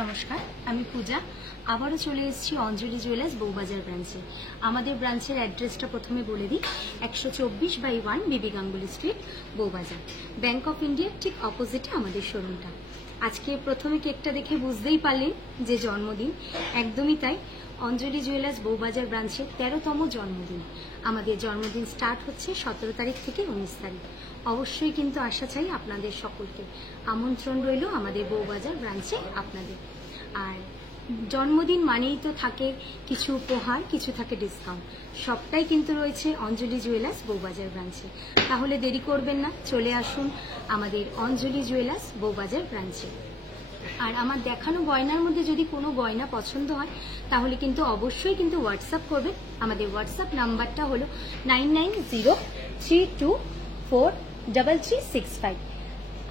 নমস্কার, আমি পূজা। আবারও চলে এসেছি অঞ্জলি জুয়েলার্স বউবাজার ব্রাঞ্চে। আমাদের ব্রাঞ্চের অ্যাড্রেসটা প্রথমে বলে দিই। 124/1 BB Ganguly street, Bowbazar. Bank of ইন্ডিয়ার ঠিক অপোজিটে আমাদের শোরুমটা। আজকে প্রথমে কেকটা দেখে বুঝতেই পারলেন যে জন্মদিন। একদমই তাই, অঞ্জলি জুয়েলার্স বউবাজার ব্রাঞ্চের 13তম জন্মদিন। আমাদের জন্মদিন স্টার্ট হচ্ছে 17 তারিখ থেকে 19 তারিখ। অবশ্যই কিন্তু আশা চাই আপনাদের সকলকে। আমন্ত্রণ রইল আমাদের বউবাজার ব্রাঞ্চে আপনাদের। আর জন্মদিন মানেই তো থাকে কিছু উপহার, কিছু থাকে ডিসকাউন্ট, সবটাই কিন্তু রয়েছে অঞ্জলি জুয়েলার্স বউবাজার ব্রাঞ্চে। তাহলে দেরি করবেন না, চলে আসুন আমাদের অঞ্জলি জুয়েলার্স বউবাজার ব্রাঞ্চে। আর আমার দেখানো গয়নার মধ্যে যদি কোনো গয়না পছন্দ হয় তাহলে কিন্তু অবশ্যই কিন্তু হোয়াটসঅ্যাপ করবেন। আমাদের হোয়াটসঅ্যাপ নাম্বারটা হলো 9903243365।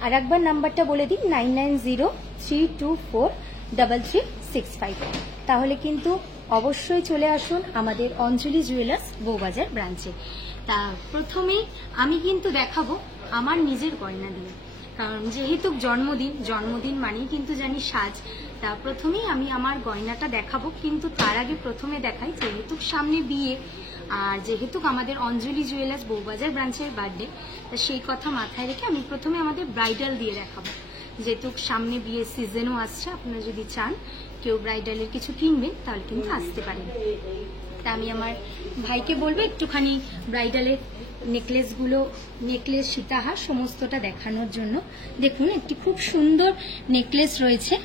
আর একবার নাম্বারটা বলে দিন, 9903243365। তাহলে কিন্তু অবশ্যই চলে আসুন আমাদের অঞ্জলি জুয়েলার্স বউবাজার ব্রাঞ্চে। তা প্রথমেই আমি কিন্তু দেখাবো আমার নিজের গয়না দিয়ে, কারণ যেহেতু জন্মদিন মানেই কিন্তু জানি সাজ। তা প্রথমেই আমি আমার গয়নাটা দেখাবো, কিন্তু তার আগে প্রথমে দেখাই যেহেতু সামনে বিয়ে আর যেহেতু আমাদের অঞ্জলি জুয়েলার্স বউবাজার ব্রাঞ্চের বার্থডে, তা সেই কথা মাথায় রেখে আমি প্রথমে আমাদের ব্রাইডাল দিয়ে দেখাবো। যেহেতু সামনে বিয়ের সিজনও আসছে, আপনারা যদি চান কেউ ব্রাইডালের কিছু কিনবেন তাহলে কিন্তু আসতে পারেন। তা আমি আমার ভাইকে বলবো একটুখানি ব্রাইডালের নেকলেস সীতাহার সমস্তটা দেখানোর জন্য। দেখুন, একটি খুব সুন্দর নেকলেস রয়েছে।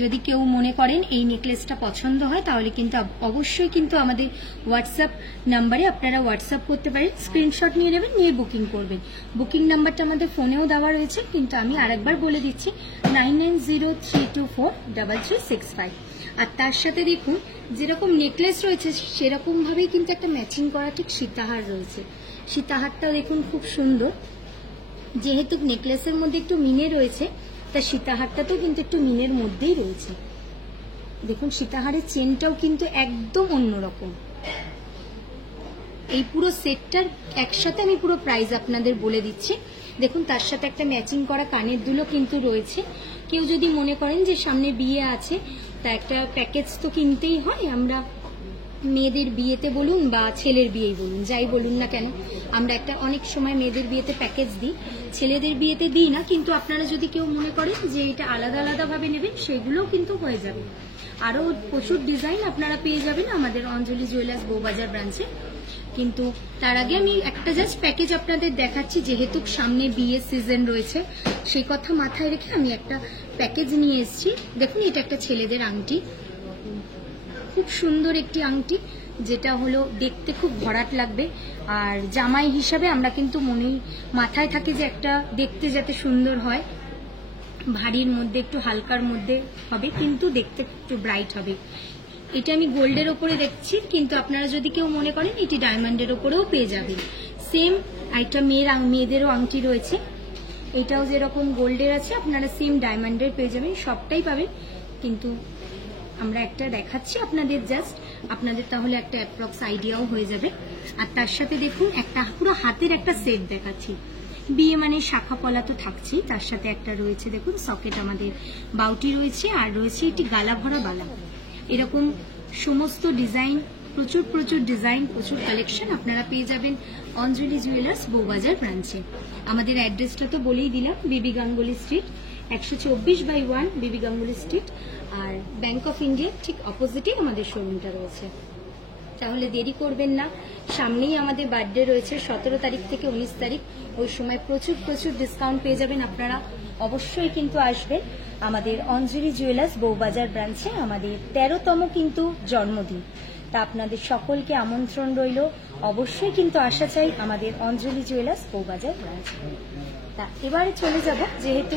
যদি কেউ মনে করেন এই নেকলেসটা পছন্দ হয় তাহলে কিন্তু অবশ্যই কিন্তু আমাদের হোয়াটসঅ্যাপ নাম্বারে আপনারা হোয়াটসঅ্যাপ করতে পারেন, স্ক্রিনশট নিয়ে নেবেন, নিয়ে বুকিং করবেন। বুকিং নাম্বারটা আমাদের ফোনেও দেওয়া রয়েছে, কিন্তু আমি আরেকবার বলে দিচ্ছি 9903243365। আর তার সাথে দেখুন যেরকম নেকলেস রয়েছে সেরকম ভাবেই কিন্তু একটা ম্যাচিং করা ঠিক সীতাহার রয়েছে। সীতাহারটাও দেখুন খুব সুন্দর। যেহেতু নেকলেসের মধ্যে একটু মিনে রয়েছে, তা সীতাহারটাতেও কিন্তু একটু মিনের মধ্যেই রয়েছে। দেখুন সীতাহারের চেনটাও কিন্তু একদম অন্যরকম। এই পুরো সেটটার একসাথে আমি পুরো প্রাইস আপনাদের বলে দিচ্ছি। দেখুন তার সাথে একটা ম্যাচিং করা কানের দুলও কিন্তু রয়েছে। কেউ যদি মনে করেন যে সামনে বিয়ে আছে, তা একটা প্যাকেজ তো কিনতেই হয়। আমরা মেয়েদের বিয়েতে বলুন বা ছেলের বিয়েই বলুন, যাই বলুন না কেন, আমরা একটা অনেক সময় মেয়েদের বিয়েতে প্যাকেজ দিই, ছেলেদের বিয়েতে দিই না। কিন্তু আপনারা যদি কেউ মনে করেন যে এটা আলাদা আলাদাভাবে নেবেন, সেগুলোও কিন্তু হয়ে যাবে। আরও প্রচুর ডিজাইন আপনারা পেয়ে যাবেন আমাদের অঞ্জলি জুয়েলার্স বউবাজার ব্রাঞ্চে। কিন্তু তার আগে আমি একটা জাস্ট প্যাকেজ আপনাদের দেখাচ্ছি, যেহেতু সামনে বিয়ের সিজন রয়েছে সেই কথা মাথায় রেখে আমি একটা প্যাকেজ নিয়ে এসেছি। দেখুন এটা একটা ছেলেদের আংটি, খুব সুন্দর একটি আংটি, যেটা হলো দেখতে খুব ভরাট লাগবে। আর জামাই হিসাবে আমরা কিন্তু মাথায় থাকে যে একটা দেখতে যাতে সুন্দর হয়, ভারীর মধ্যে একটু হালকার মধ্যে হবে, কিন্তু দেখতে একটু ব্রাইট হবে। এটা আমি গোল্ডের ওপরে দেখছি, কিন্তু আপনারা যদি কেউ মনে করেন এটি ডায়মন্ডের ওপরেও পেয়ে যাবেন। সেম একটা মেয়েদেরও আংটি রয়েছে, এটাও যেরকম গোল্ডের আছে আপনারা সেম ডায়মন্ডের পেয়ে যাবেন, সবটাই পাবেন। কিন্তু আমরা একটা দেখাচ্ছি আপনাদের, জাস্ট আপনাদের তাহলে একটা অ্যাপ্রক্স আইডিয়াও হয়ে যাবে। আর তার সাথে দেখুন একটা পুরো হাতের একটা সেট দেখাচ্ছি। বিয়ে মানে শাখা পলা তো থাকছেই, তার সাথে একটা রয়েছে দেখুন সকেট, আমাদের বাউটি রয়েছে, আর রয়েছে একটি গালা ভরা বালা। এরকম সমস্ত ডিজাইন, প্রচুর ডিজাইন, প্রচুর কালেকশন আপনারা পেয়ে যাবেন অঞ্জলি জুয়েলার্স বউবাজার ব্রাঞ্চে। আমাদের অ্যাড্রেসটা তো বলেই দিলাম, বিবি গাঙ্গুলি স্ট্রিট, 124/1 বিবি গাঙ্গুলি স্ট্রিট। আর ব্যাংক অফ ইন্ডিয়ার ঠিক অপোজিটেই আমাদের শোরুমটা রয়েছে। তাহলে দেরি করবেন না, সামনেই আমাদের বার্থডে রয়েছে 17 তারিখ থেকে 19 তারিখ। ওই সময় প্রচুর ডিসকাউন্ট পেয়ে যাবেন আপনারা। অবশ্যই কিন্তু আসবেন আমাদের অঞ্জলি জুয়েলার্স বউবাজার ব্রাঞ্চে। আমাদের 13তম কিন্তু জন্মদিন, তা আপনাদের সকলকে আমন্ত্রণ রইল। অবশ্যই কিন্তু আশা চাই আমাদের অঞ্জলি জুয়েলার্স বউবাজার ব্রাঞ্চে। তা এবারে চলে যাব, যেহেতু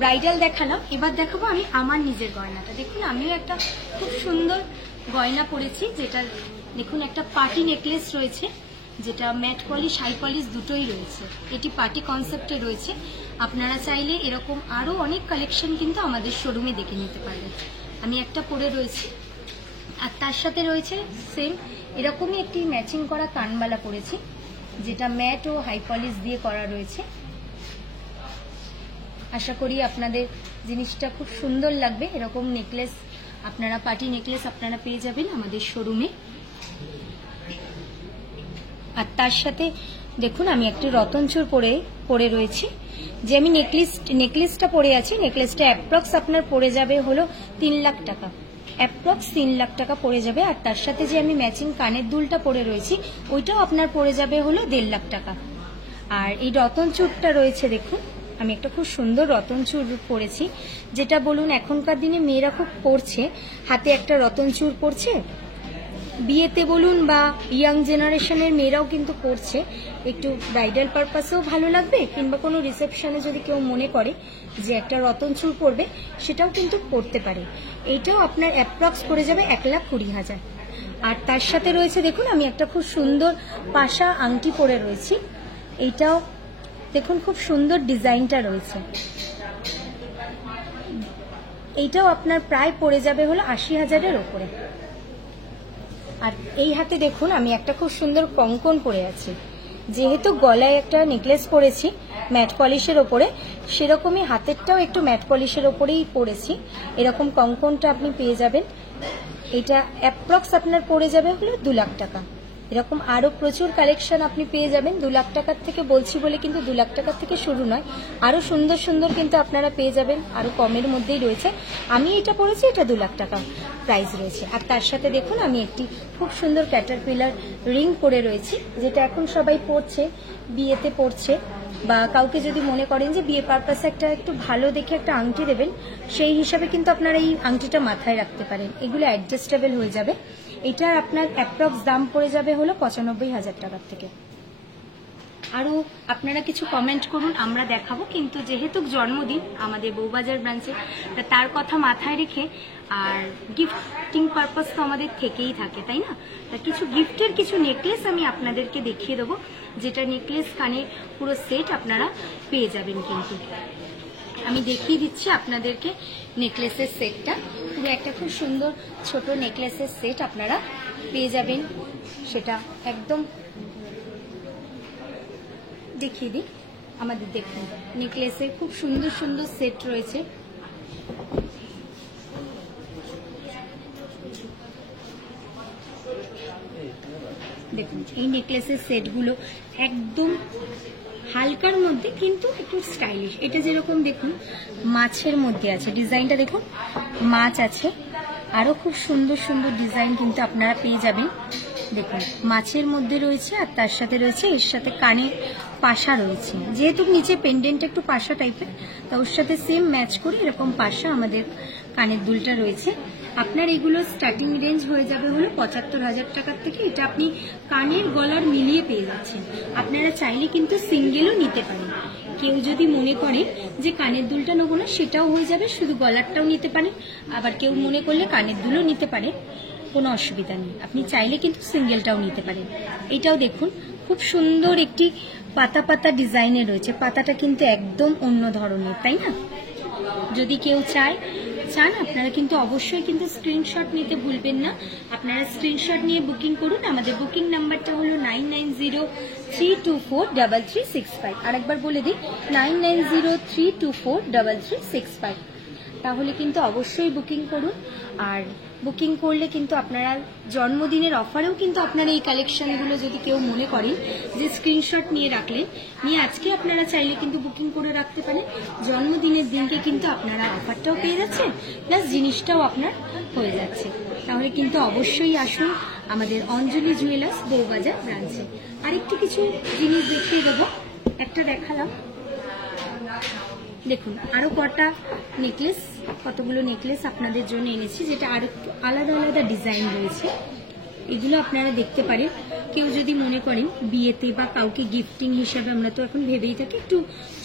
ব্রাইডাল দেখালাম, এবার দেখাবো আমি আমার নিজের গয়নাটা। দেখুন আমিও একটা খুব সুন্দর গয়না পরেছি, যেটা দেখুন একটা পার্টি নেকলেস রয়েছে, যেটা ম্যাট পলিশ হাই পলিশ দুটোই রয়েছে। এটি পার্টি কনসেপ্টে রয়েছে। আপনারা চাইলে এরকম আরও অনেক কালেকশন কিন্তু আমাদের শোরুমে দেখে নিতে পারবেন। আমি একটা পরে রয়েছি, আর তার সাথে রয়েছে সেম এরকমই একটি ম্যাচিং করা কানবালা পরেছি, যেটা ম্যাট ও হাই পলিশ দিয়ে করা রয়েছে। আশা করি আপনাদের জিনিসটা খুব সুন্দর লাগবে। এরকম নেকলেস আপনারা, পার্টি নেকলেস আপনারা পেয়ে যাবেন আমাদের শোরুমে। আর তার সাথে দেখুন আমি একটি রতনচুর পরে রয়েছি, যে আমি নেকলেসটা পরে আছি। নেকলেসটা অ্যাপ্রক্স আপনার পড়ে যাবে হলো 3 লাখ টাকা, অ্যাপ্রক্স 3 লাখ টাকা পড়ে যাবে। আর তার সাথে যে আমি ম্যাচিং কানের দুলটা পরে রয়েছি ওইটাও আপনার পড়ে যাবে হলো 1.5 লাখ টাকা। আর এই রতনচুরটা রয়েছে, দেখুন আমি একটা খুব সুন্দর রতনচুর পরেছি, যেটা বলুন এখনকার দিনে মেয়েরা খুব পরছে, হাতে একটা রতনচুর পরছে, বিয়েতে বলুন বা ইয়াং জেনারেশনের মেয়েরাও কিন্তু পরছে। একটু ব্রাইডাল পারপাসেও ভালো লাগবে, কিংবা কোনো রিসেপশনে যদি কেউ মনে করে যে একটা রতনচুর পরবে সেটাও কিন্তু পরতে পারে। এইটাও আপনার অ্যাপ্রক্স পড়ে যাবে 1,20,000। আর তার সাথে রয়েছে দেখুন আমি একটা খুব সুন্দর পাশা আংটি পরে রয়েছি, এইটাও দেখুন খুব সুন্দর ডিজাইনটা রয়েছে। এইটাও আপনার প্রায় পড়ে যাবে হলো 80,000-এর ওপরে। আর এই হাতে দেখুন আমি একটা খুব সুন্দর কঙ্কন পরে আছি, যেহেতু গলায় একটা নেকলেস পরেছি ম্যাট পলিশের ওপরে, সেরকমই হাতেরটাও একটু ম্যাট পলিশের ওপরেই পরেছি। এরকম কঙ্কনটা আপনি পেয়ে যাবেন, এটা অ্যাপ্রক্স আপনার পড়ে যাবে হলো 2 লাখ টাকা। এরকম আরো প্রচুর কালেকশন আপনি পেয়ে যাবেন। 2 লাখ টাকার থেকে বলছি বলে কিন্তু 2 লাখ টাকার থেকে শুরু নয়, আরো সুন্দর সুন্দর কিন্তু আপনারা পেয়ে যাবেন, আরো কমের মধ্যেই রয়েছে। আমি এটা পরেছি, এটা 2 লাখ টাকা প্রাইস রয়েছে। আর তার সাথে দেখুন আমি একটি খুব সুন্দর ক্যাটারপিলার রিং পরে রয়েছি, যেটা এখন সবাই পরছে, বিয়েতে পরছে, বা কাউকে যদি মনে করেন যে বিয়ে পারপাসে একটা একটু ভালো দেখে একটা আংটি দেবেন, সেই হিসাবে কিন্তু আপনারা এই আংটিটা মাথায় রাখতে পারেন। এগুলো অ্যাডজাস্টেবল হয়ে যাবে। এটার আপনার অ্যাপ্রক্স দাম পড়ে যাবে হলো 95,000 টাকার থেকে। আরও আপনারা কিছু কমেন্ট করুন, আমরা দেখাবো। কিন্তু যেহেতু জন্মদিন আমাদের বউবাজার ব্রাঞ্চে, তার কথা মাথায় রেখে আর গিফটিং পারপাস তো আমাদের থেকেই থাকে, তাই না? তা কিছু গিফটের কিছু নেকলেস আমি আপনাদেরকে দেখিয়ে দেবো, যেটা নেকলেস কানের পুরো সেট আপনারা পেয়ে যাবেন। কিন্তু আমি দেখিয়ে দিচ্ছি আপনাদেরকে নেকলেসের সেটটা, পুরো একটা খুব সুন্দর ছোট নেকলেসের সেট আপনারা পেয়ে যাবেন। সেটা একদম দেখিয়ে দিই আমাদের। দেখুন নেকলেসের খুব সুন্দর সুন্দর সেট রয়েছে। দেখুন এই নেকলেসের সেটগুলো একদম হালকার মধ্যে কিন্তু একটু স্টাইলিশ। এটা যেরকম দেখুন মাছের মধ্যে আছে, ডিজাইনটা দেখুন মাছ আছে, আরো খুব সুন্দর সুন্দর ডিজাইন কিন্তু আপনারা পেয়ে যাবেন। দেখুন মাছের মধ্যে রয়েছে, আর তার সাথে রয়েছে এর সাথে কানের পাশা রয়েছে। যেহেতু নিচে পেন্ডেন্ট একটু পাশা টাইপের, তা ওর সাথে সেম ম্যাচ করে এরকম পাশা আমাদের কানের দুলটা রয়েছে। আপনার এগুলো স্টার্টিং রেঞ্জ হয়ে যাবে হলো 75,000 টাকার থেকে। এটা আপনি কানের গলার মিলিয়ে পেয়ে যাচ্ছেন। আপনারা চাইলে কিন্তু সিঙ্গেলও নিতে পারেন। কেউ যদি মনে করে যে কানের দুলটা নেবো না, সেটাও হয়ে যাবে, শুধু গলারটাও নিতে পারেন। আবার কেউ মনে করলে কানের দুলও নিতে পারে, কোনো অসুবিধা নেই। আপনি চাইলে কিন্তু সিঙ্গেলটাও নিতে পারেন। এটাও দেখুন খুব সুন্দর একটি পাতা পাতা ডিজাইনের রয়েছে। পাতাটা কিন্তু একদম অন্য ধরনের, তাই না? যদি কেউ চান আপনারা কিন্তু অবশ্যই কিন্তু স্ক্রিনশট নিতে ভুলবেন না। আপনারা স্ক্রিনশট নিয়ে বুকিং করুন। আমাদের বুকিং নাম্বারটা হলো 9903243365। আরেকবার বলে দিই 9903243365। তাহলে কিন্তু অবশ্যই বুকিং করুন। আর বুকিং করলে কিন্তু আপনারা জন্মদিনের অফারেও কিন্তু আপনারা এই কালেকশনগুলো যদি কেউ মনে করেন যে স্ক্রিনশট নিয়ে রাখলেন, নিয়ে আজকে আপনারা চাইলে কিন্তু বুকিং করে রাখতে পারেন। জন্মদিনের দিনকে কিন্তু আপনারা অফারটাও পেয়ে যাচ্ছেন, প্লাস জিনিসটাও আপনার হয়ে যাচ্ছে। তাহলে কিন্তু অবশ্যই আসুন আমাদের অঞ্জলি জুয়েলার্স বউবাজার ব্রাঞ্চে। আরেকটু কিছু জিনিস দেখিয়ে দেবো, একটা দেখালাম। দেখুন আরো কতগুলো নেকলেস আপনাদের জন্য এনেছি, যেটা আরো আলাদা আলাদা ডিজাইন রয়েছে। এগুলো আপনারা দেখতে পারেন। কেউ যদি মনে করেন বিয়েতে বা কাউকে গিফটিং হিসেবে, আমরা তো এখন ভেবেই থাকি একটু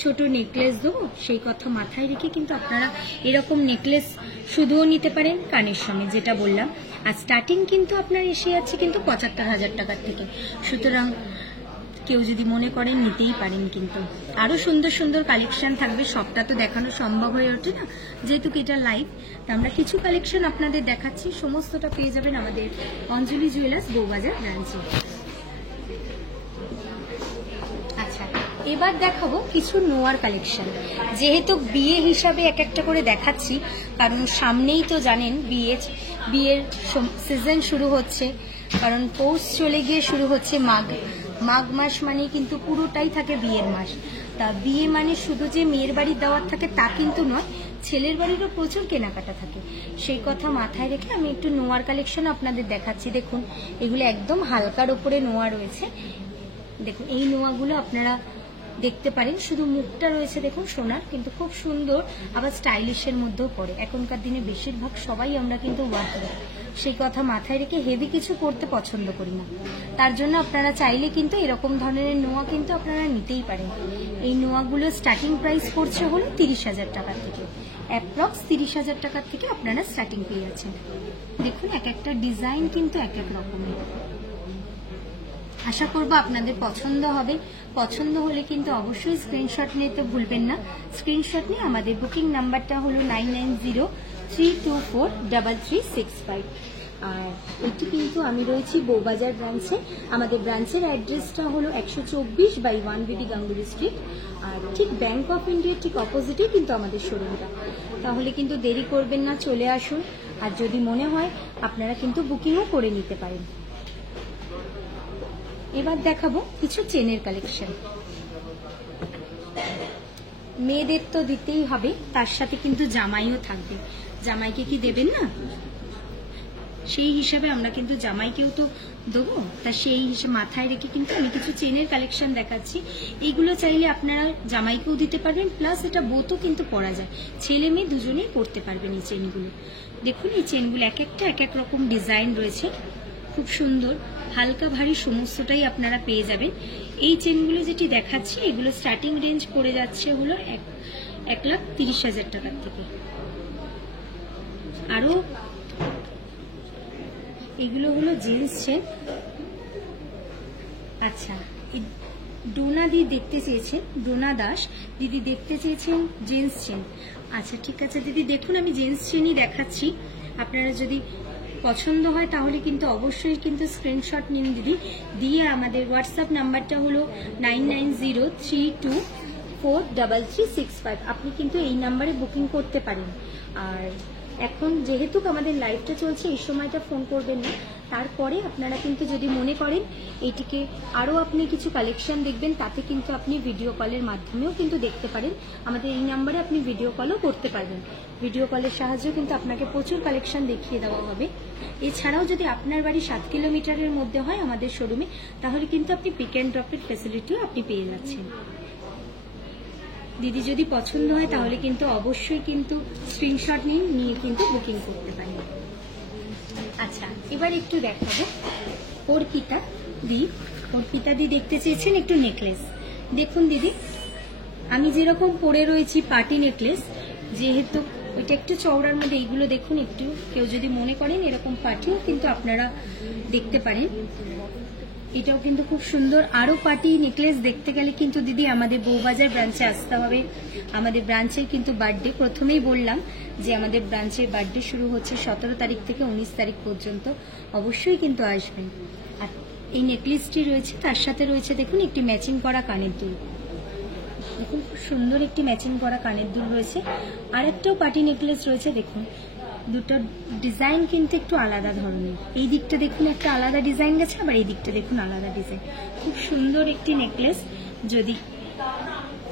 ছোট নেকলেস দেবো, সেই কথা মাথায় রেখে কিন্তু আপনারা এরকম নেকলেস শুধুও নিতে পারেন কানের সঙ্গে, যেটা বললাম। আর স্টার্টিং কিন্তু আপনার এসে যাচ্ছে কিন্তু 75,000 টাকার থেকে। সুতরাং কেউ যদি মনে করেন নিতেই পারেন। কিন্তু আরো সুন্দর সুন্দর কালেকশন থাকবে, সবটা তো দেখানো সম্ভব হয়ে ওঠে না, যেহেতু এটা লাইভ। তা আমরা কিছু কালেকশন আপনাদের দেখাচ্ছি, সমস্তটা পেয়ে যাবেন আমাদের অঞ্জলি জুয়েলার্স বউবাজার ব্রাঞ্চে। আচ্ছা, এবার দেখাবো কিছু নোয়ার কালেকশন। যেহেতু বিয়ে হিসাবে এক একটা করে দেখাচ্ছি, কারণ সামনেই তো জানেন বিয়ের সিজন শুরু হচ্ছে, কারণ পৌষ চলে গিয়ে শুরু হচ্ছে মাঘ মাস মানে কিন্তু পুরোটাই থাকে বিয়ের মাস। তা বিয়ে মানে শুধু যে মেয়ের বাড়ির দাওয়াত থাকে তা কিন্তু নয়, ছেলের বাড়িরও প্রচুর কেনাকাটা থাকে। সেই কথা মাথায় রেখে আমি একটু নোয়ার কালেকশন আপনাদের দেখাচ্ছি। দেখুন, এগুলো একদম হালকার ওপরে নোয়া রয়েছে। দেখুন, এই নোয়াগুলো আপনারা দেখতে পারেন, শুধু মুখটা রয়েছে দেখুন সোনার, কিন্তু খুব সুন্দর, আবার স্টাইলিশের মধ্যেও পড়ে। এখনকার দিনে বেশিরভাগ সবাই আমরা কিন্তু ওয়ার্ক করি, সেই কথা মাথায় রেখে হেভি কিছু পড়তে পছন্দ করি না। তার জন্য আপনারা চাইলে কিন্তু এরকম ধরনের নোয়া কিন্তু আপনারা নিতেই পারেন। এই নোয়াগুলো স্টার্টিং প্রাইস পড়ছে হলো 30,000 টাকা থেকে, অ্যাপ্রক্স 30,000 টাকার থেকে আপনারা স্টার্টিং পেয়ে যাচ্ছেন। দেখুন, এক একটা ডিজাইন কিন্তু এক এক রকমের। আশা করবো আপনাদের পছন্দ হবে। পছন্দ হলে কিন্তু অবশ্যই স্ক্রিনশট নিতে ভুলবেন না। স্ক্রিনশট নিয়ে আমাদের বুকিং নাম্বারটা হলো 9903243365। আর এটি কিন্তু আমি রয়েছি বউবাজার ব্রাঞ্চে। আমাদের ব্রাঞ্চের অ্যাড্রেসটা হলো 124/1 বিবি গাঙ্গুলি স্ট্রিট। আর ঠিক ব্যাংক অফ ইন্ডিয়ার ঠিক অপোজিটে কিন্তু আমাদের শোরুমটা। তাহলে কিন্তু দেরি করবেন না, চলে আসুন। আর যদি মনে হয় আপনারা কিন্তু বুকিংও করে নিতে পারেন। এবার দেখাবো কিছু চেনের কালেকশন। মেয়েদের তো দিতেই হবে, তার সাথে কিন্তু জামাইও থাকবে। জামাইকে কি দেবেন না? সেই হিসাবে আমরা কিন্তু জামাইকেও তো দেবো, তা সেই হিসেবে মাথায় রেখে কিন্তু আমি কিছু চেনের কালেকশন দেখাচ্ছি। এইগুলো চাইলে আপনারা জামাইকেও দিতে পারবেন, প্লাস এটা বোতও কিন্তু পরা যায়, ছেলে মেয়ে দুজনেই পরতে পারবেন এই চেনগুলো। দেখুন, এই চেনগুলো এক একটা এক এক রকম ডিজাইন রয়েছে, খুব সুন্দর, হালকা ভারী সমস্তটাই আপনারা পেয়ে যাবেন। এই চেনগুলো যেটি দেখাচ্ছি, এগুলো স্টার্টিং রেঞ্জ পড়ে যাচ্ছে হলো 1,30,000 টাকার থেকে। আরো এগুলো হলো জেন্টস চেন। আচ্ছা, ডোনা দি দেখতে চেয়েছেন, ডোনা দাস দিদি দেখতে চেয়েছেন জেন্টস চেন। আচ্ছা ঠিক আছে দিদি, দেখুন আমি জেন্টস চেনই দেখাচ্ছি। আপনারা যদি পছন্দ হয় তাহলে কিন্তু অবশ্যই কিন্তু স্ক্রিনশট নিন দিদি, দিয়ে আমাদের হোয়াটসঅ্যাপ নাম্বারটা হলো 9903243365। আপনি কিন্তু এই নাম্বারে বুকিং করতে পারেন। আর এখন যেহেতু আমাদের লাইভটা চলছে, এই সময়টা ফোন করবেন না। তারপরে আপনারা কিন্তু যদি মনে করেন এইটিকে আরও আপনি কিছু কালেকশন দেখবেন, তাতে কিন্তু আপনি ভিডিও কলের মাধ্যমেও কিন্তু দেখতে পারেন। আমাদের এই নাম্বারে আপনি ভিডিও কলও করতে পারবেন। ভিডিও কলের সাহায্যে কিন্তু আপনাকে প্রচুর কালেকশন দেখিয়ে দেওয়া হবে। এছাড়াও যদি আপনার বাড়ি 7 কিলোমিটারের মধ্যে হয় আমাদের শোরুমে, তাহলে কিন্তু আপনি পিক অ্যান্ড ড্রপের ফ্যাসিলিটিও আপনি পেয়ে যাচ্ছেন। দিদি যদি পছন্দ হয় তাহলে কিন্তু অবশ্যই কিন্তু স্ক্রিনশট নিয়ে কিন্তু বুকিং করতে পারেন। আচ্ছা, এবার একটু দেখাবো অর্পিতা দি দেখতে চেয়েছেন একটু নেকলেস। দেখুন দিদি, আমি যেরকম পরে রয়েছি পার্টি নেকলেস, যেহেতু ওইটা একটু চওড়ার মধ্যে, এইগুলো দেখুন একটু, কেউ যদি মনে করেন এরকম পার্টিও কিন্তু আপনারা দেখতে পারেন। এটাও কিন্তু খুব সুন্দর। আরো পার্টি নেকলেস দেখতে গেলে কিন্তু দিদি আমাদের বউবাজার ব্রাঞ্চে আসতে হবে। আমাদের ব্রাঞ্চের কিন্তু বার্থডে, প্রথমেই বললাম যে আমাদের ব্রাঞ্চের বার্থডে শুরু হচ্ছে 17 তারিখ থেকে 19 তারিখ পর্যন্ত, অবশ্যই কিন্তু আসবেন। আর এই নেকলেসটি রয়েছে, তার সাথে রয়েছে দেখুন একটি ম্যাচিং করা কানের দুল। দেখুন, খুব সুন্দর একটি ম্যাচিং করা কানের দুল রয়েছে। আর একটাও পার্টি নেকলেস রয়েছে, দেখুন দুটো ডিজাইন কিন্তু একটু আলাদা ধরনের। এই দিকটা দেখুন একটা আলাদা ডিজাইন গেছে, আবার এই দিকটা দেখুন আলাদা ডিজাইন। খুব সুন্দর একটি নেকলেস, যদি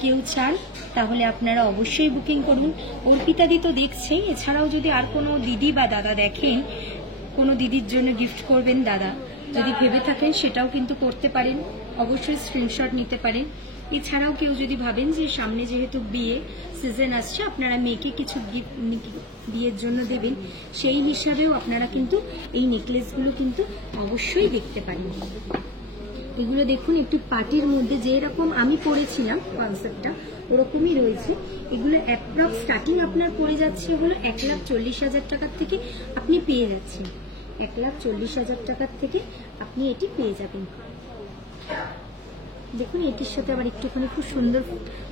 কেউ চান তাহলে আপনারা অবশ্যই বুকিং করুন। অর্পিতা দি তো দেখছেই, এছাড়াও যদি আর কোনো দিদি বা দাদা দেখেন, কোনো দিদির জন্য গিফট করবেন দাদা যদি ভেবে থাকেন, সেটাও কিন্তু করতে পারেন, অবশ্যই স্ক্রিনশট নিতে পারেন। এছাড়াও কেউ যদি ভাবেন যে সামনে যেহেতু বিয়ে সিজন আসছে, আপনারা মেয়েকে কিছু গিফট বিয়ের জন্য দেবেন, সেই হিসাবেও আপনারা কিন্তু এই নেকলেসগুলো কিন্তু অবশ্যই দেখতে পারেন। এগুলো দেখুন একটু পার্টির মধ্যে যেরকম আমি পরেছিলাম কনসেপ্টটা ওরকমই রয়েছে। এগুলো অ্যাপ্রক্স স্টার্টিং আপনার পড়ে যাচ্ছে হলো 1,40,000 টাকার থেকে আপনি পেয়ে যাচ্ছেন। 1,40,000 টাকার থেকে আপনি এটি পেয়ে যাবেন। দেখুন এটির সাথে আবার একটুখানি খুব সুন্দর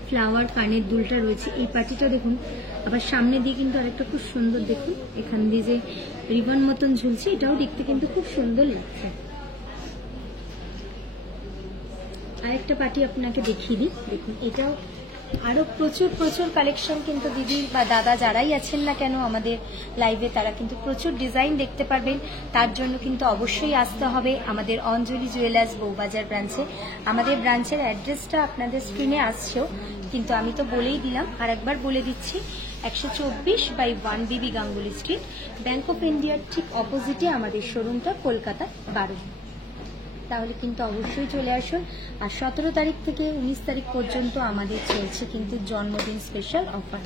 ফ্লাওয়ার কানের দুলটা রয়েছে। এই পাটিটা দেখুন আবার সামনে দিয়ে কিন্তু আরেকটা খুব সুন্দর, দেখুন এখান দিয়ে যে রিবন মতন ঝুলছে, এটাও দেখতে কিন্তু খুব সুন্দর লাগছে। আরেকটা পার্টি আপনাকে দেখিয়ে দিই। দেখুন এটাও আরও প্রচুর প্রচুর কালেকশন কিন্তু দিদি বা দাদা যারাই আছেন না কেন আমাদের লাইভে, তারা কিন্তু প্রচুর ডিজাইন দেখতে পারবেন। তার জন্য কিন্তু অবশ্যই আসতে হবে আমাদের অঞ্জলি জুয়েলার্স বউবাজার ব্রাঞ্চে। আমাদের ব্রাঞ্চের অ্যাড্রেসটা আপনাদের স্ক্রিনে আসছেও, কিন্তু আমি তো বলেই দিলাম, আর একবার বলে দিচ্ছি। 124/1 BB Ganguly street, bank of ইন্ডিয়ার ঠিক অপোজিটে আমাদের শোরুমটা, কলকাতা 12। তাহলে কিন্তু অবশ্যই চলে আসুন। আর 17 তারিখ থেকে 19 তারিখ পর্যন্ত আমাদের চলছে কিন্তু জন্মদিন স্পেশাল অফার।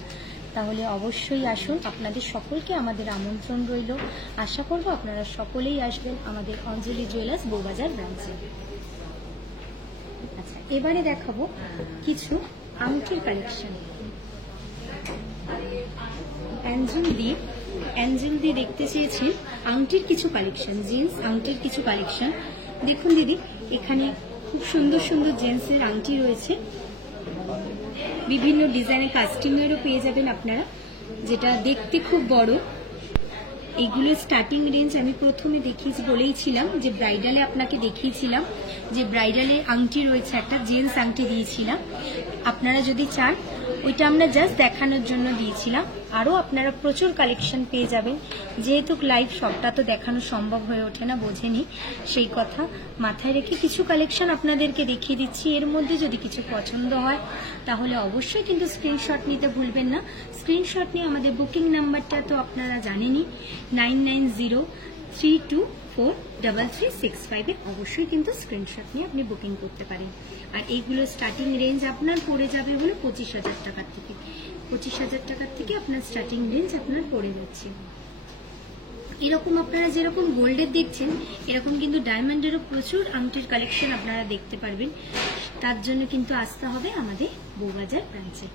তাহলে অবশ্যই আসুন, আপনাদের সকলকে আমাদের আমন্ত্রণ রইল। আশা করব আপনারা সকলেই আসবেন আমাদের অঞ্জলি জুয়েলার্স বউবাজার ব্রাঞ্চে। আচ্ছা, এবারে দেখাবো কিছু আংটির কালেকশন। অ্যাঞ্জেল দি দেখতে চেয়েছেন আংটির কিছু কালেকশন, জিন্স আংটির কিছু কালেকশন। দেখুন দিদি, এখানে খুব সুন্দর সুন্দর জেন্টসের আংটি রয়েছে, বিভিন্ন ডিজাইনের কাস্টিংয়েরও পেয়ে যাবেন আপনারা, যেটা দেখতে খুব বড়। এইগুলোর স্টার্টিং রেঞ্জ আমি প্রথমে বলেইছিলাম যে ব্রাইডালে আপনাকে দেখিয়েছিলাম যে ব্রাইডালে আংটি রয়েছে, একটা জেন্টস আংটি দিয়েছিলাম। আপনারা যদি চান ওইটা আমরা জাস্ট দেখানোর জন্য দিয়েছিলাম। আরও আপনারা প্রচুর কালেকশন পেয়ে যাবেন, যেহেতু লাইভ সবটা তো দেখানো সম্ভব হয়ে ওঠে না, বোঝেনি, সেই কথা মাথায় রেখে কিছু কালেকশন আপনাদেরকে দেখিয়ে দিচ্ছি। এর মধ্যে যদি কিছু পছন্দ হয় তাহলে অবশ্যই কিন্তু স্ক্রিনশট নিতে ভুলবেন না। স্ক্রিনশট নিয়ে আমাদের বুকিং নাম্বারটা তো আপনারা জানেনই, 9903243365 অবশ্যই কিন্তু স্ক্রিনশট নিয়ে আপনি বুকিং করতে পারেন। আর এইগুলো স্টার্টিং রেঞ্জ আপনার পড়ে যাবে হলো 25,000 টাকার থেকে। 25,000 টাকার থেকে আপনার স্টার্টিং রেঞ্জ আপনার পড়ে যাচ্ছে। এরকম আপনারা যেরকম গোল্ডের দেখছেন, এরকম কিন্তু ডায়মন্ডেরও প্রচুর আংটির কালেকশন আপনারা দেখতে পারবেন। তার জন্য কিন্তু আসতে হবে আমাদের বউবাজার ব্রাঞ্চে।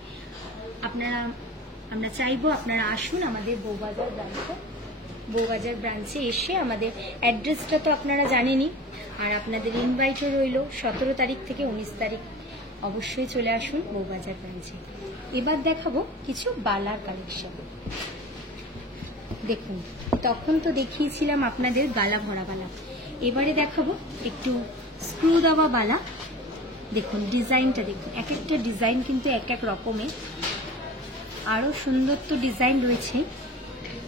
আমরা চাইবো আপনারা আসুন আমাদের বউবাজার ব্রাঞ্চে এসে, আমাদের অ্যাড্রেসটা তো আপনারা জানেনই, আর আপনাদের ইনভাইটও রইল 17 তারিখ থেকে 19 তারিখ। অবশ্যই চলে আসুন বউবাজার ব্রাঞ্চে। এবার দেখাবো কিছু বালার কালেকশন। দেখুন, তখন তো দেখিয়েছিলাম আপনাদের গালা ভরা বালা, এবারে দেখাবো একটু স্ক্রু দেওয়া বালা। দেখুন ডিজাইনটা, দেখুন এক একটা ডিজাইন কিন্তু এক এক রকমের, আরও সুন্দর তো ডিজাইন রয়েছে।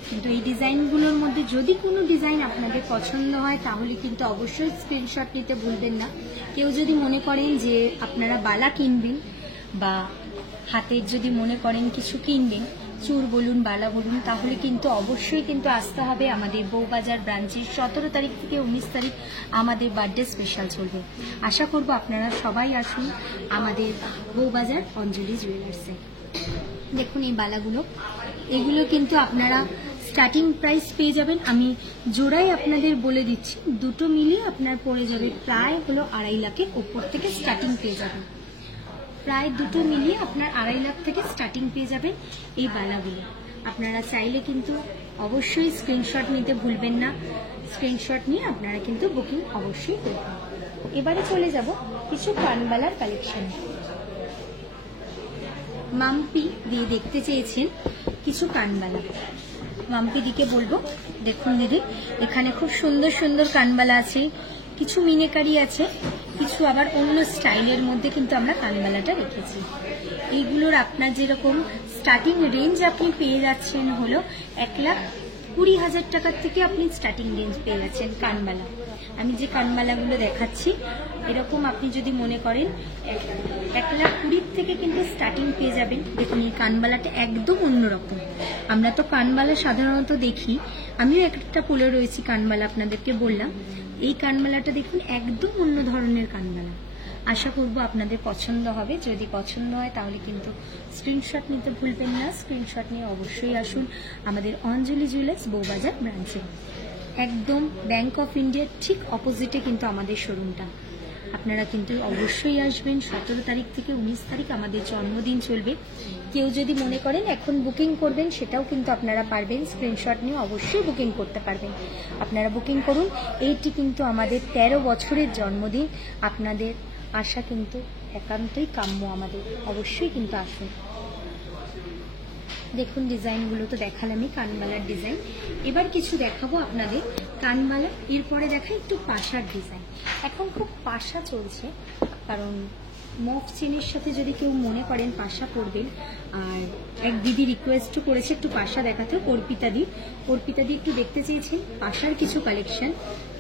কিন্তু এই ডিজাইনগুলোর মধ্যে যদি কোনো ডিজাইন আপনাদের পছন্দ হয় তাহলে কিন্তু অবশ্যই স্ক্রিনশট নিতে ভুলবেন না। কেউ যদি মনে করেন যে আপনারা বালা কিনবেন বা হাতের যদি মনে করেন কিছু কিনবেন, চুর বলুন বালা বলুন, তাহলে কিন্তু অবশ্যই কিন্তু আসতে হবে আমাদের বউবাজার ব্রাঞ্চে। 17 তারিখ থেকে 19 তারিখ আমাদের বার্থডে স্পেশাল চলবে। আশা করব আপনারা সবাই আসুন আমাদের বউবাজার অঞ্জলি জুয়েলার্সে। দেখুন এই বালাগুলো, এগুলো কিন্তু আপনারা স্টার্টিং প্রাইস পেয়ে যাবেন, আমি জোড়াই আপনাদের বলে দিচ্ছি, দুটো মিলিয়ে আপনার পড়ে যাবে প্রায় হলো 2.5 লাখের ওপর থেকে স্টার্টিং পেয়ে যাবেন। প্রায় দুটো মিলিয়ে আপনার 2.5 লাখ থেকে স্টার্টিং পেয়ে যাবেন এই বালাগুলো। আপনারা চাইলে কিন্তু অবশ্যই স্ক্রিনশট নিতে ভুলবেন না। স্ক্রিনশট নিয়ে আপনারা কিন্তু বুকিং অবশ্যই করবেন। এবারে চলে যাব কিছু কানবালার কালেকশন। মাম্পি দিয়ে দেখতে চেয়েছেন কিছু কানবালা, মাম্পি দিকে বলবো। দেখুন দিদি, এখানে খুব সুন্দর সুন্দর কানবালা আছে, কিছু মিনেকারি আছে, কিছু আবার অন্য স্টাইলের মধ্যে কিন্তু আমরা কানবালাটা রেখেছি। এইগুলোর আপনার যেরকম স্টার্টিং রেঞ্জ আপনি পেয়ে যাচ্ছেন হলো 1,20,000 টাকার থেকে আপনি স্টার্টিং রেঞ্জ পেয়ে যাচ্ছেন কানবালা। আমি যে কানবালাগুলো দেখাচ্ছি এরকম আপনি যদি মনে করেন 1,20,000 থেকে কিন্তু স্টার্টিং পেয়ে যাবেন। দেখুন এই কানবালাটা একদম অন্যরকম। আমরা তো কানবালা সাধারণত দেখি, আমিও একটা পরে রয়েছি কানবালা, আপনাদেরকে বললাম। এই কানবালাটা দেখুন একদম অন্য ধরনের কানবালা। আশা করব আপনাদের পছন্দ হবে। যদি পছন্দ হয় তাহলে কিন্তু স্ক্রিনশট নিতে ভুলবেন না। স্ক্রিনশট নিয়ে অবশ্যই আসুন আমাদের অঞ্জলি জুয়েলার্স বউবাজার ব্রাঞ্চে, একদম ব্যাংক অফ ইন্ডিয়ার ঠিক অপোজিটে কিন্তু আমাদের শোরুমটা। আপনারা কিন্তু অবশ্যই আসবেন। 17 তারিখ থেকে 19 তারিখ আমাদের জন্মদিন চলবে। কেউ যদি মনে করেন এখন বুকিং করবেন সেটাও কিন্তু আপনারা পারবেন, স্ক্রিনশট নিয়ে অবশ্যই বুকিং করতে পারবেন। আপনারা বুকিং করুন। এইটি কিন্তু আমাদের 13 বছরের জন্মদিন। আপনাদের আশা কিন্তু একান্তই কাম্য আমাদের, অবশ্যই কিন্তু আসুন। দেখুন ডিজাইনগুলো তো দেখালামই, কানবালার ডিজাইন। এবার কিছু দেখাবো আপনাদের কানবালা, এরপরে দেখা একটু পাশার ডিজাইন। এখন খুব পাশা চলছে, কারণ মফ চেনের সাথে যদি কেউ মনে করেন পাশা করবেন। আর এক দিদি রিকোয়েস্টও করেছে একটু পাশা দেখাতে, অর্পিতা দি একটু দেখতে চেয়েছেন পাশার কিছু কালেকশন,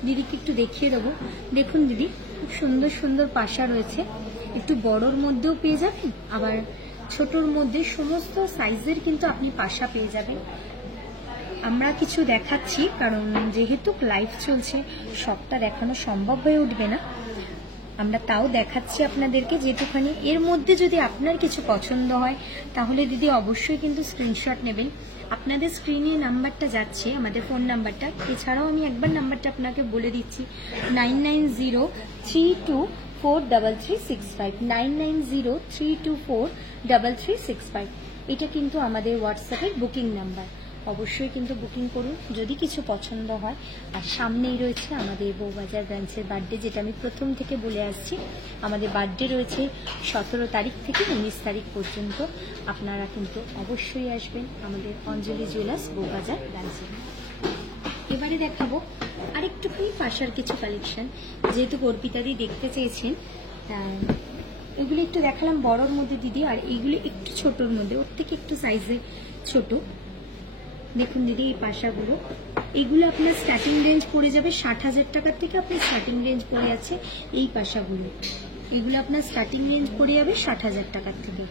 দিদিকে একটু দেখিয়ে দেবো। দেখুন দিদি, খুব সুন্দর সুন্দর পাশা রয়েছে, একটু বড়োর মধ্যেও পেয়ে যাবেন, আবার ছোটোর মধ্যে সমস্ত সাইজের কিন্তু আপনি পাশা পেয়ে যাবেন। আমরা কিছু দেখাচ্ছি কারণ যেহেতু লাইভ চলছে সবটা দেখানো সম্ভব হয়ে উঠবে না, আমরা তাও দেখাচ্ছি আপনাদেরকে যেটুখানি। এর মধ্যে যদি আপনার কিছু পছন্দ হয় তাহলে দিদি অবশ্যই কিন্তু স্ক্রিনশট নেবেন। আপনাদের স্ক্রিনে নাম্বারটা যাচ্ছে, আমাদের ফোন নাম্বারটা। এছাড়াও আমি একবার নাম্বারটা আপনাকে বলে দিচ্ছি, 9903243365, 9903243365। এটা কিন্তু আমাদের হোয়াটসঅ্যাপের বুকিং নাম্বার। অবশ্যই কিন্তু বুকিং করুন যদি কিছু পছন্দ হয়। আর সামনেই রয়েছে আমাদের বউবাজার ব্রাঞ্চের বার্থডে, যেটা আমি প্রথম থেকে বলে আসছি। আমাদের বার্থডে রয়েছে 17 তারিখ থেকে 19 তারিখ পর্যন্ত। আপনারা কিন্তু অবশ্যই আসবেন আমাদের অঞ্জলি জুয়েলার্স বউবাজার ব্রাঞ্চে। এবারে দেখাবো আরেকটুখানি পাশার কিছু কালেকশন, যেহেতু অর্পিতাদি দেখতে চেয়েছেন। এগুলো একটু দেখালাম বড়োর মধ্যে দিদি, আর এইগুলো একটু ছোটোর মধ্যে, ওর থেকে একটু সাইজে ছোট। দেখুন দিদি এই পাশাগুলো, এইগুলো আপনার স্টার্টিং রেঞ্জ পড়ে যাবে 60,000 টাকার থেকে। আপনার স্টার্টিং রেঞ্জ পড়ে আছে এই পাশাগুলো, এগুলো আপনার স্টার্টিং রেঞ্জ পড়ে যাবে 60,000 টাকার থেকে।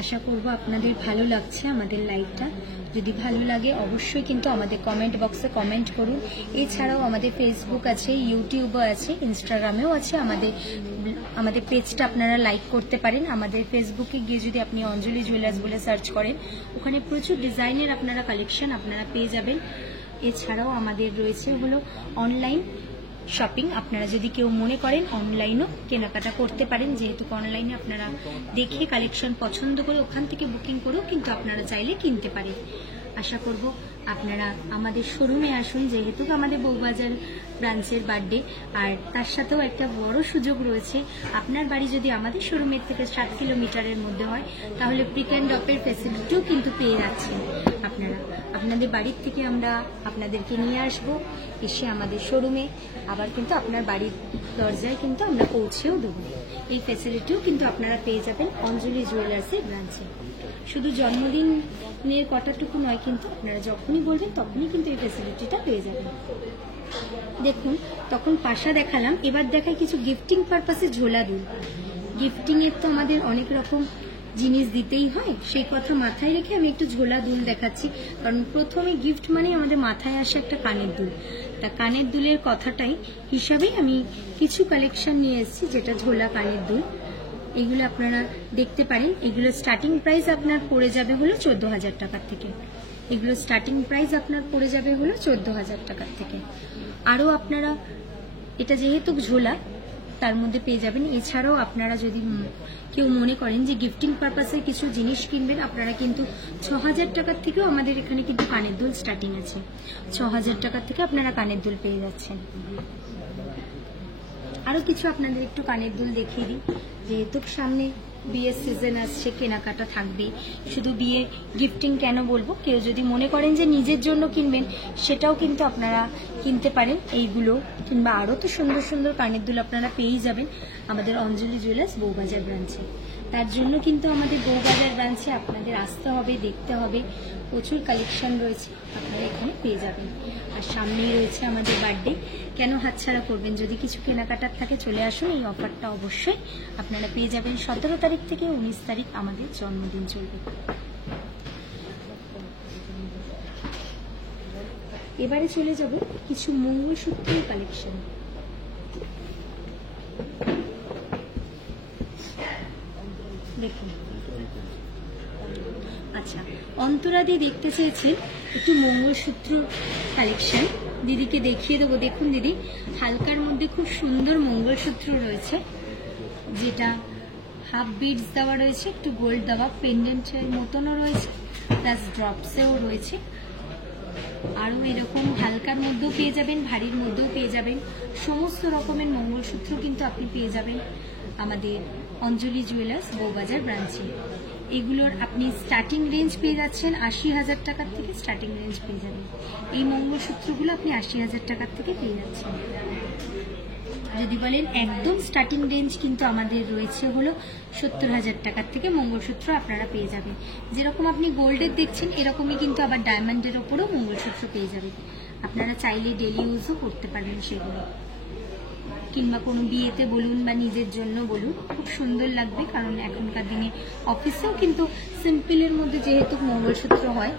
আশা করব আপনাদের ভালো লাগছে আমাদের লাইভটা। যদি ভালো লাগে অবশ্যই কিন্তু আমাদের কমেন্ট বক্সে কমেন্ট করুন। এছাড়াও আমাদের ফেসবুক আছে, ইউটিউবও আছে, ইনস্টাগ্রামেও আছে। আমাদের পেজটা আপনারা লাইক করতে পারেন। আমাদের ফেসবুকে গিয়ে যদি আপনি অঞ্জলি জুয়েলার্স বলে সার্চ করেন, ওখানে প্রচুর ডিজাইনের আপনারা কালেকশন আপনারা পেয়ে যাবেন। এছাড়াও আমাদের রয়েছে হলো অনলাইন শপিং। আপনারা যদি কেউ মনে করেন অনলাইনও কেনাকাটা করতে পারেন, যেহেতু অনলাইনে আপনারা দেখে কালেকশন পছন্দ করে ওখান থেকে বুকিং করেও কিন্তু আপনারা চাইলে কিনতে পারেন। আশা করব আপনারা আমাদের শোরুমে আসুন, যেহেতু আমাদের বউবাজার ব্রাঞ্চের বার্থডে। আর তার সাথেও একটা বড় সুযোগ রয়েছে, আপনার বাড়ি যদি আমাদের শোরুমের থেকে 7 কিলোমিটারের মধ্যে হয় তাহলে পিক অ্যান্ড ড্রপের ফ্যাসিলিটিও কিন্তু পেয়ে যাচ্ছেন আপনারা। আপনাদের বাড়ির থেকে আমরা আপনাদেরকে নিয়ে আসবো, এসে আমাদের শোরুমে আবার কিন্তু আপনার বাড়ির দরজায় কিন্তু আমরা পৌঁছেও দেবো। এই ফ্যাসিলিটিও কিন্তু আপনারা পেয়ে যাবেন অঞ্জলি জুয়েলার্সের ব্রাঞ্চে। শুধু জন্মদিনের কথাটুকু নয়, কিন্তু আপনারা যখনই বলবেন তখনই কিন্তু এই ফ্যাসিলিটিটা পেয়ে যাবেন। দেখুন, তখন পাশা দেখালাম, এবার দেখাই কিছু গিফটিং পারপাসে ঝোলা দুল। গিফটিংয়ের তো আমাদের অনেক রকম জিনিস দিতেই হয়, সেই কথা মাথায় রেখে আমি একটু ঝোলা দুল দেখাচ্ছি। কারণ প্রথমে গিফট মানে আমাদের মাথায় আসে একটা কানের দুল। তা কানের দুলের কথাটাই হিসাবেই আমি কিছু কালেকশন নিয়ে এসেছি, যেটা ঝোলা কানের দুল। এগুলো আপনারা দেখতে পারেন। এগুলো স্টার্টিং প্রাইস আপনার পড়ে যাবে হলো 14,000 টাকার থেকে। এগুলো স্টার্টিং প্রাইস আপনার পড়ে যাবে হলো 14,000 টাকার থেকে। আরও আপনারা এটা যেহেতু ঝোলা তার মধ্যে পেয়ে যাবেন। এছাড়াও আপনারা যদি কেউ মনে করেন যে গিফটিং পারপাসে কিছু জিনিস কিনবেন, আপনারা কিন্তু 6,000 টাকার থেকেও আমাদের এখানে কিন্তু কানের দুল স্টার্টিং আছে। 6,000 টাকার থেকে আপনারা কানের দুল পেয়ে যাচ্ছেন। আরও কিছু আপনাদের একটু কানের দুল দেখিয়ে দিই, যেহেতু সামনে বিয়ের সিজন আসছে, কেনাকাটা থাকবে। শুধু বিয়ে গিফটিং কেন বলবো, কেউ যদি মনে করেন যে নিজের জন্য কিনবেন সেটাও কিন্তু আপনারা কিনতে পারেন। এইগুলো কিংবা আরও তো সুন্দর সুন্দর কানের দুল আপনারা পেয়েই যাবেন আমাদের অঞ্জলি জুয়েলার্স বউবাজার ব্রাঞ্চে। তার জন্য কিন্তু আমাদের বউবাজার ব্রাঞ্চে আপনাদের আসতে হবে, দেখতে হবে। প্রচুর কালেকশন রয়েছে, আপনারা এখানে পেয়ে যাবেন। আর সামনেই রয়েছে আমাদের বার্থডে, কেন হাতছাড়া করবেন? যদি কিছু কেনাকাটার থাকে চলে আসুন, এই অফারটা অবশ্যই আপনারা পেয়ে যাবেন। 17 তারিখ থেকে 19 তারিখ আমাদের জন্মদিন চলবে। এবারে চলে যাব কিছু মঙ্গলসূত্রের কালেকশন। দেখুন, আচ্ছা, অন্তরাদি দেখতে চেয়েছেন একটু মঙ্গলসূত্র কালেকশন, দিদিকে দেখিয়ে দেবো। দেখুন দিদি, হালকার মধ্যে খুব সুন্দর মঙ্গলসূত্র রয়েছে, যেটা হাফ বিডস দেওয়া রয়েছে, একটু গোল্ড দেওয়া, পেন্ডেন্টের মতনও রয়েছে, প্লাস ড্রপসেও রয়েছে। আরও এরকম হালকার মধ্যেও পেয়ে যাবেন, ভারীর মধ্যেও পেয়ে যাবেন। সমস্ত রকমের মঙ্গলসূত্র কিন্তু আপনি পেয়ে যাবেন আমাদের অঞ্জলি জুয়েলার্স বউবাজার ব্রাঞ্চে। এগুলোর আপনি স্টার্টিং রেঞ্জ পেয়ে যাচ্ছেন 80,000 টাকার থেকে স্টার্টিং রেঞ্জ পেয়ে যাবেন। এই মঙ্গলসূত্রগুলো আপনি 80,000 টাকার থেকে পেয়ে যাচ্ছেন। যদি বলেন একদম স্টার্টিং রেঞ্জ কিন্তু আমাদের রয়েছে হলো 70,000 টাকার থেকে মঙ্গলসূত্র আপনারা পেয়ে যাবেন। যেরকম আপনি গোল্ডের দেখছেন এরকমই কিন্তু আবার ডায়মন্ডের ওপরেও মঙ্গলসূত্র পেয়ে যাবেন। আপনারা চাইলে ডেলি ইউজও করতে পারবেন সেগুলো, কিংবা কোনো বিয়েতে বলুন বা নিজের জন্য বলুন, খুব সুন্দর লাগবে। কারণ এখনকার দিনে অফিসেও কিন্তু সিম্পলের মধ্যে যেহেতু মঙ্গলসূত্র হয়,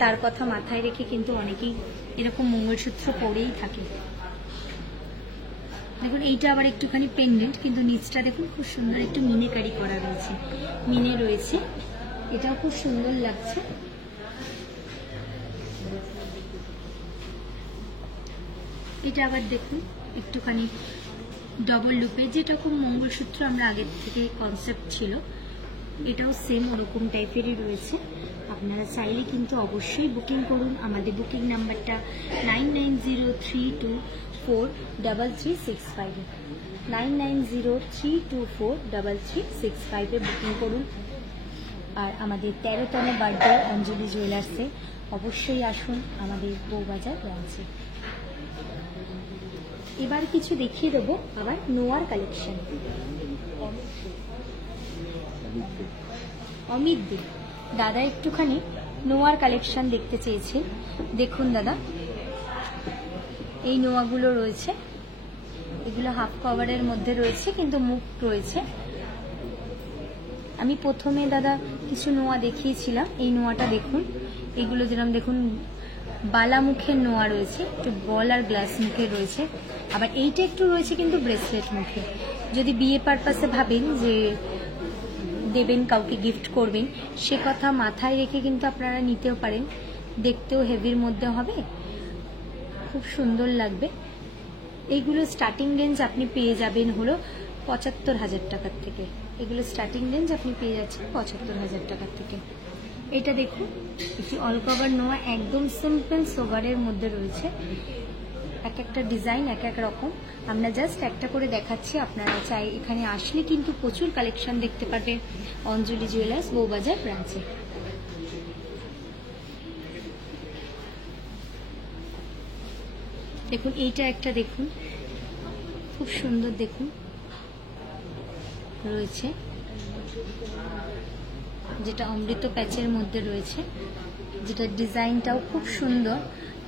তার কথা মাথায় রেখে কিন্তু অনেকেই এরকম মঙ্গলসূত্র পরেই থাকে। দেখুন এইটা আবার একটুখানি পেন্ডেন্ট, কিন্তু নিচটা দেখুন খুব সুন্দর একটু মিনেকারি করা রয়েছে, মিনে রয়েছে, এটাও খুব সুন্দর লাগছে। এটা আবার দেখুন একটুখানি ডবল লুপে, যেটা খুব মঙ্গলসূত্র আমরা আগের থেকে কনসেপ্ট ছিল, এটাও সেম ওরকম টাইপেরই রয়েছে। আপনারা চাইলে কিন্তু অবশ্যই বুকিং করুন। আমাদের বুকিং নাম্বারটা 9903243365, 9903243365 বুকিং করুন। আর আমাদের 13তম বার্থডে অঞ্জলি জুয়েলার্সে অবশ্যই আসুন আমাদের বউবাজার ব্রাঞ্চে। এবার কিছু দেখিয়ে দেবো আবার নোয়ার কালেকশন। অমিত দে দাদা একটুখানি নোয়ার কালেকশন দেখতে চেয়েছে। দেখুন দাদা, এই নোয়াগুলো রয়েছে, এগুলো হাফ কভারের মধ্যে রয়েছে কিন্তু মুখ রয়েছে। আমি প্রথমে দাদা কিছু নোয়া দেখিয়েছিলাম, এই নোয়াটা দেখুন। এগুলো যেরকম দেখুন বালা মুখের নোয়া রয়েছে, একটু বল আর গ্লাস মুখের রয়েছে। আবার এইটা একটু রয়েছে কিন্তু ব্রেসলেট মুখে। যদি বিয়ে পারপাসে ভাবেন যে দেবেন, কাউকে গিফট করবেন, সে কথা মাথায় রেখে কিন্তু আপনারা নিতেও পারেন। দেখতেও হেভির মধ্যে হবে, খুব সুন্দর লাগবে। এইগুলো স্টার্টিং রেঞ্জ আপনি পেয়ে যাবেন হলো 75,000 টাকার থেকে। এগুলো স্টার্টিং রেঞ্জ আপনি পেয়ে যাচ্ছেন 75,000 টাকার থেকে। এটা দেখুন একটি অল কভার নোয়া, একদম সিম্পল সোভারের মধ্যে রয়েছে। এক একটা ডিজাইন এক এক রকম, আমরা জাস্ট একটা করে দেখাচ্ছি। আপনারা চাই এখানে আসলে কিন্তু প্রচুর কালেকশন দেখতে পারবেন অঞ্জলি জুয়েলার্স বউবাজার ব্রাঞ্চে। দেখুন এইটা একটা দেখুন, খুব সুন্দর দেখুন রয়েছে, যেটা অমৃত প্যাচের মধ্যে রয়েছে, যেটা ডিজাইনটাও খুব সুন্দর।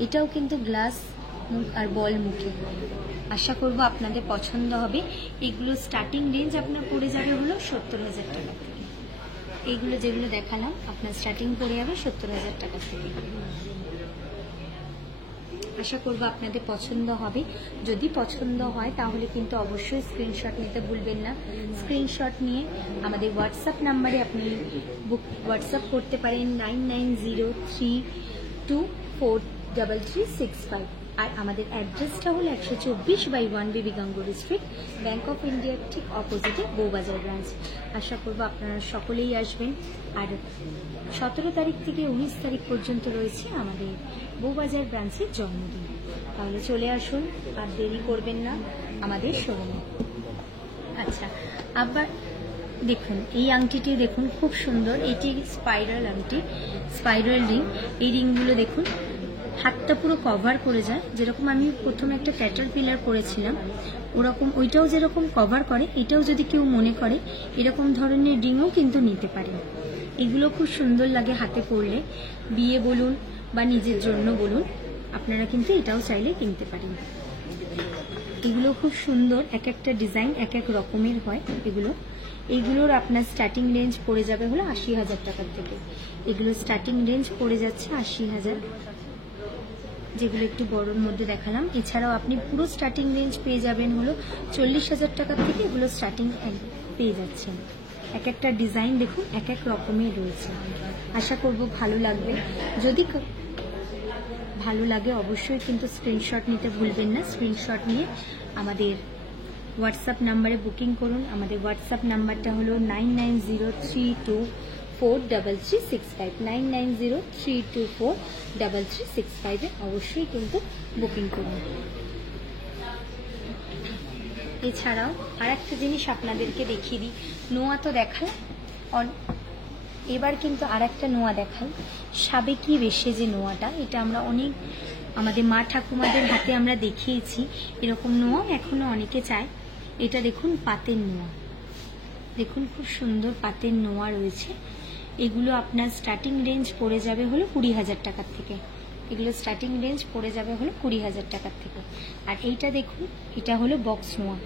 এটাও কিন্তু গ্লাস মুখ আর বল মুখে। আশা করব আপনাদের পছন্দ হবে। এগুলো স্টার্টিং রেঞ্জ আপনার পড়ে যাবে হলো 70,000 টাকা থেকে। এইগুলো যেগুলো দেখালাম আপনার স্টার্টিং পড়ে যাবে 70,000 টাকা থেকে। আশা করব আপনাদের পছন্দ হবে। যদি পছন্দ হয় তাহলে কিন্তু অবশ্যই স্ক্রিনশট নিতে ভুলবেন না। স্ক্রিনশট নিয়ে আমাদের হোয়াটসঅ্যাপ নাম্বারে আপনি হোয়াটসঅ্যাপ করতে পারেন 9903243365। আর আমাদের অ্যাড্রেসটা হলো 124/1 BB Ganguly street, bank of ইন্ডিয়ার ঠিক অপোজিটে বউবাজার ব্রাঞ্চ। আশা করব আপনারা সকলেই আসবেন। আর 17 তারিখ থেকে 19 তারিখ পর্যন্ত রয়েছে আমাদের বউবাজার ব্রাঞ্চের জন্মদিন। তাহলে চলে আসুন, আর দেরি করবেন না আমাদের শোরুমে। আচ্ছা, আবার দেখুন এই আংটিটি দেখুন খুব সুন্দর। এটি স্পাইরাল আংটি, স্পাইরাল রিং। এই রিংগুলো দেখুন হাতটা পুরো কভার করে যায়। যেরকম আমি প্রথমে একটা ক্যাটারপিলার পরেছিলাম ওরকম, ওইটাও যেরকম কভার করে, এটাও যদি কেউ মনে করে এরকম ধরনের রিংও কিন্তু নিতে পারে। এগুলো খুব সুন্দর লাগে হাতে পরলে, বিয়ে বলুন বা নিজের জন্য বলুন, আপনারা কিন্তু এটাও চাইলে কিনতে পারেন। এগুলো খুব সুন্দর, এক একটা ডিজাইন এক এক রকমের হয়। এইগুলোর আপনার স্টার্টিং রেঞ্জ পড়ে যাবে হলো 80,000 টাকার থেকে। এগুলো স্টার্টিং রেঞ্জ পড়ে যাচ্ছে 80,000, যেগুলো একটু বড়োর মধ্যে দেখালাম। এছাড়াও আপনি পুরো স্টার্টিং রেঞ্জ পেয়ে যাবেন হলো 40,000 টাকার থেকে। এগুলো স্টার্টিং পেয়ে যাচ্ছেন। এক একটা ডিজাইন দেখুন এক এক রকমের রয়েছে। আশা করব ভালো লাগবে। যদি ভালো লাগে অবশ্যই কিন্তু স্ক্রিনশট নিতে ভুলবেন না। স্ক্রিনশট নিয়ে আমাদের হোয়াটসঅ্যাপ নাম্বারে বুকিং করুন। আমাদের হোয়াটসঅ্যাপ নাম্বারটা হলো 9903243365, 9903243365 অবশ্যই কিন্তু বুকিং করুন। এছাড়াও আর একটা জিনিস আপনাদেরকে দেখিয়ে দিই। নোয়া তো দেখালাম, এবার কিন্তু আর একটা নোয়া দেখাই, সাবেকি রেশে যে নোয়াটা, এটা আমরা অনেক আমাদের মা ঠাকুমাদের হাতে আমরা দেখিয়েছি। এরকম নোয়া এখনো অনেকে চায়। এটা দেখুন পাতের নোয়া, দেখুন খুব সুন্দর পাতের নোয়া রয়েছে। এগুলো আপনার স্টার্টিং রেঞ্জ পড়ে যাবে হলো 20,000 টাকার থেকে। এগুলো স্টার্টিং রেঞ্জ পড়ে যাবে হলো 20,000 টাকার থেকে। আর এইটা দেখুন, এটা হলো বক্স নোয়া,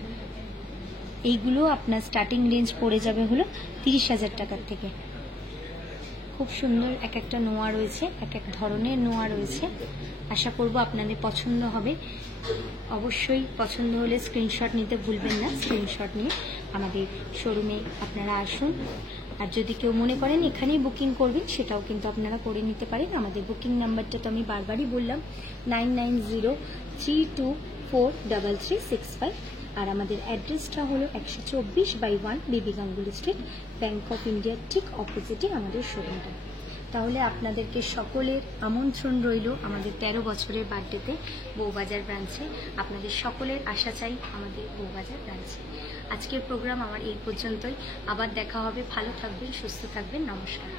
এইগুলো আপনার স্টার্টিং রেঞ্জ পড়ে যাবে হলো 30,000 টাকার থেকে। খুব সুন্দর এক একটা নোয়া রয়েছে, এক এক ধরনের নোয়া রয়েছে। আশা করব আপনাদের পছন্দ হবে। অবশ্যই পছন্দ হলে স্ক্রিনশট নিতে ভুলবেন না। স্ক্রিনশট নিয়ে আমাদের শোরুমে আপনারা আসুন। আর যদি কেউ মনে করেন এখানেই বুকিং করবেন, সেটাও কিন্তু আপনারা করে নিতে পারেন। আমাদের বুকিং নাম্বারটা তো আমি বারবারই বললাম, 9903243365। আর আমাদের অ্যাড্রেসটা হলো 124/1 BB Ganguly street, bank of ইন্ডিয়ার ঠিক অপোজিটে আমাদের শোরুমটা। তাহলে আপনাদেরকে সকলের আমন্ত্রণ রইল আমাদের 13 বছরের বার্থডেতে বউবাজার ব্রাঞ্চে। আপনাদের সকলের আশা চাই আমাদের বউবাজার ব্রাঞ্চে। আজকের প্রোগ্রাম আমার এই পর্যন্তই। আবার দেখা হবে। ভালো থাকবেন, সুস্থ থাকবেন। নমস্কার।